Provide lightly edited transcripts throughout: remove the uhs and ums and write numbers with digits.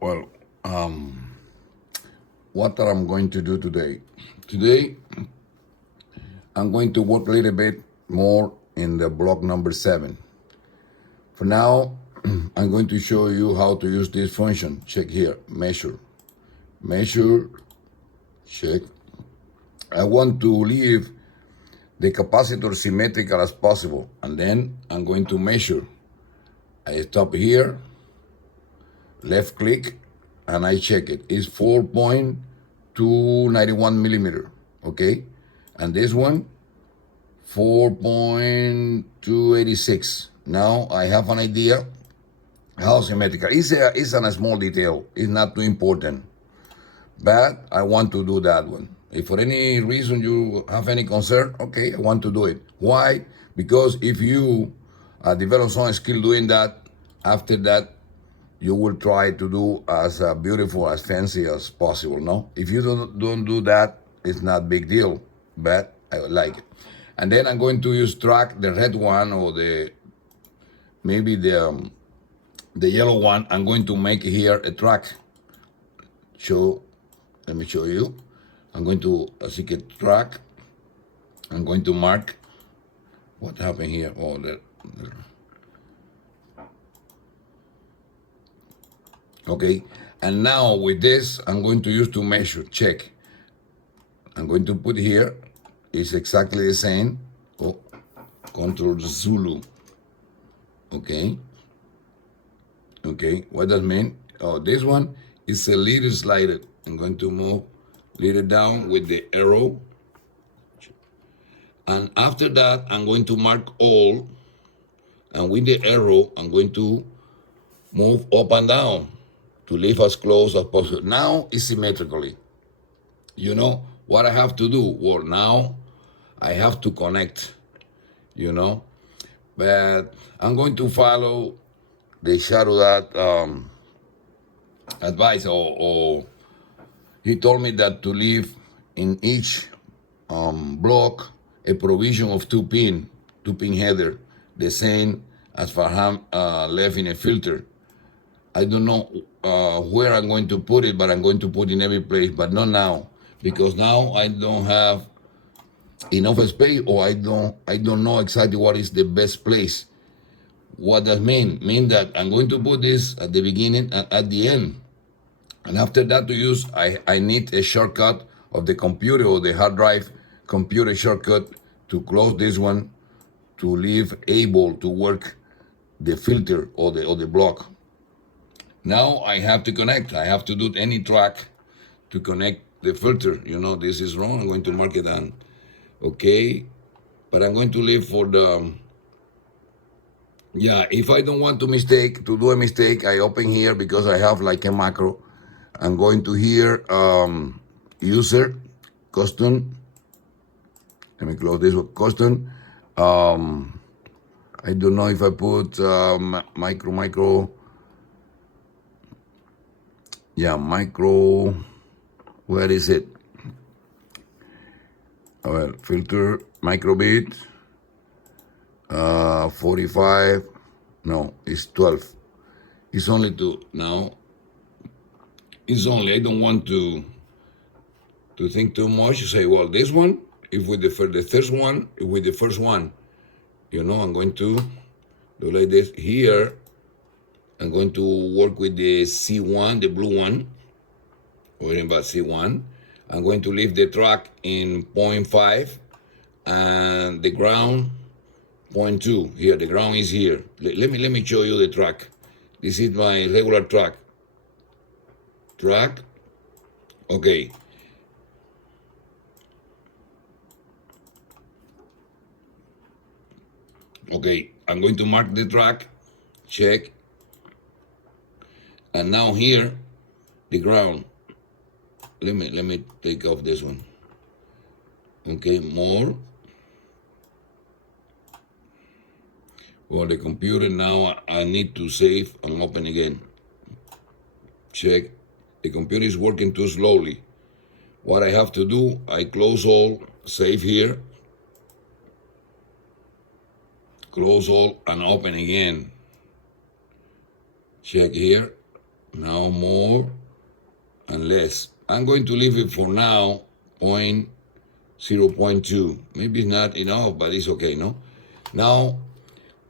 Well, what I'm going to do today? Today, I'm going to work a little bit more in the block number 7. For now, I'm going to show you how to use this function. Check here, measure. Measure, check. I want to leave the capacitor symmetrical as possible, and then I'm going to measure. I stop here, left click, and I check it. It's 4.291 millimeter, okay? And this one, 4.286. Now I have an idea how symmetrical. It's a small detail. It's not too important, but I want to do that one. If for any reason you have any concern, okay, I want to do it. Why? Because if you develop some skill doing that, after that, you will try to do as beautiful, as fancy as possible, no? If you don't do that, it's not big deal, but I like it. And then I'm going to use track, the red one, or maybe the yellow one. I'm going to make here a track. Let me show you. I'm going to seek a track. I'm going to mark what happened here. Oh, okay. And now with this, I'm going to use to measure. Check. I'm going to put here. It's exactly the same. Oh, Control Zulu. Okay. Okay. What does that mean? Oh, this one is a little slider. I'm going to move little down with the arrow. And after that, I'm going to mark all. And with the arrow, I'm going to move up and down to leave as close as possible. Now it's symmetrically. You know what I have to do? Well, now I have to connect, But I'm going to follow the shadow that advice, or he told me that to leave in each block a provision of two pin header, the same as Farham left in a filter. I don't know where I'm going to put it, but I'm going to put it in every place, but not now, because now I don't have enough space, or I don't know exactly what is the best place. What does mean? Mean that I'm going to put this at the beginning and at the end. And after that to use, I need a shortcut of the computer, or the hard drive computer shortcut, to close this one, to leave able to work the filter or the block. Now I have to connect. I have to do any track to connect the filter. This is wrong. I'm going to mark it down. Okay. But I'm going to leave for the, if I don't want to do a mistake, I open here because I have like a macro. I'm going to here, user, custom. Let me close this one, custom. I don't know if I put micro. Yeah, micro. Where is it? Well, filter, microbit. 45. No, it's 12. It's only 2 now. It's only, I don't want to think too much. You say, well, this one, if with the first one, if with the first one, I'm going to do like this. Here, I'm going to work with the C1, the blue one. Worrying about C1. I'm going to leave the track in 0.5 and the ground 0.2. Here, the ground is here. Let me show you the track. This is my regular track. Okay. Okay, I'm going to mark the track, check. And now here, the ground. Let me take off this one. Okay, more. Well, the computer now, I need to save and open again. Check. The computer is working too slowly. What I have to do, I close all, save here, close all, and open again. Check here. Now more and less. I'm going to leave it for now 0.2. Maybe it's not enough, but it's okay, no? Now,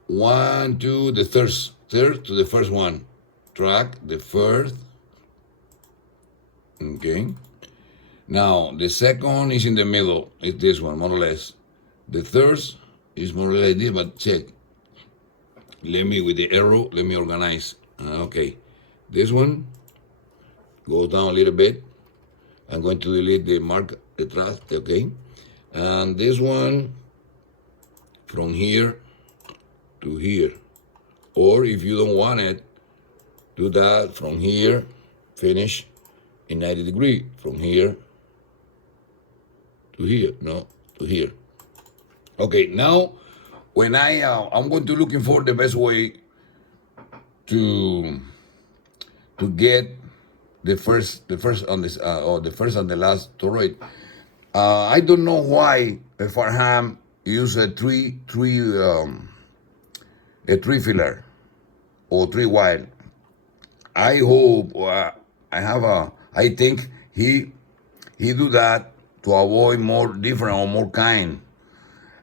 one to the third to the first one. Track the first. Okay. Now, the second is in the middle. It's this one, more or less. The third is more or less this, but check. Let me, with the arrow, let me organize. Okay. This one goes down a little bit. I'm going to delete the mark, the track, okay? And this one from here to here. Or if you don't want it, do that from here, finish in 90 degrees. From here to here, no, to here. Okay, now when I'm going to looking for the best way to get the first on this or the first and the last toroid. I don't know why Farham use a three filler or 3 wire. I hope I think he do that to avoid more different or more kind.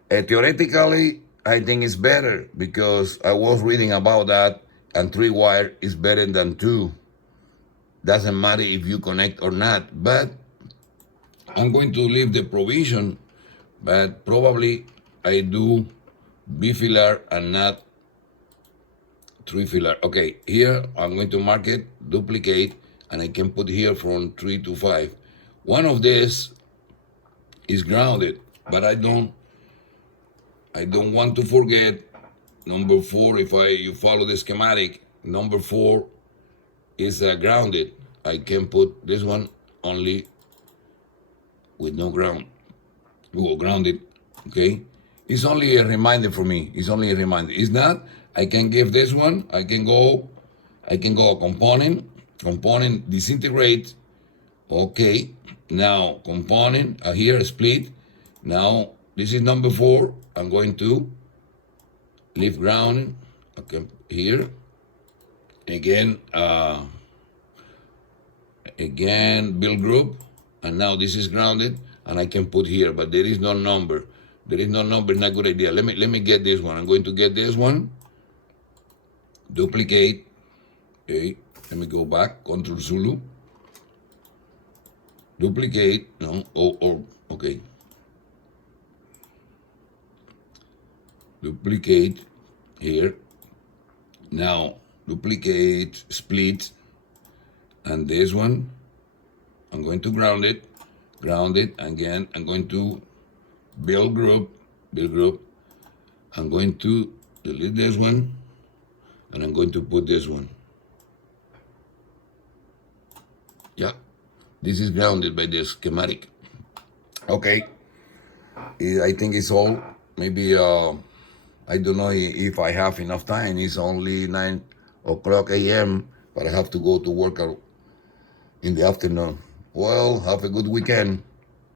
Theoretically, I think it's better because I was reading about that, and 3 wire is better than 2. Doesn't matter if you connect or not, but I'm going to leave the provision, but probably I do B filler and not 3 filler. Okay, here I'm going to mark it, duplicate, and I can put here from 3 to 5. One of these is grounded, but I don't want to forget number 4. If you follow the schematic, number 4 is grounded. I can put this one only with no ground. Well, grounded, okay? It's only a reminder for me. It's only a reminder. It's not, I can give this one, I can go a component disintegrate. Okay, now component, here split. Now this is number 4. I'm going to leave grounding. Okay, here. Again, build group, and now this is grounded, and I can put here, but there is no number. There is no number, not a good idea. Let me get this one. I'm going to get this one, duplicate. Okay, let me go back, Control Zulu. Duplicate, no, okay. Duplicate here. Now, duplicate, split, and this one, I'm going to ground it, again, I'm going to build group, I'm going to delete this one, and I'm going to put this one. Yeah, this is grounded by the schematic. Okay, I think it's all, maybe, I don't know if I have enough time. It's only 9 o'clock a.m., but I have to go to work out in the afternoon. Well, have a good weekend.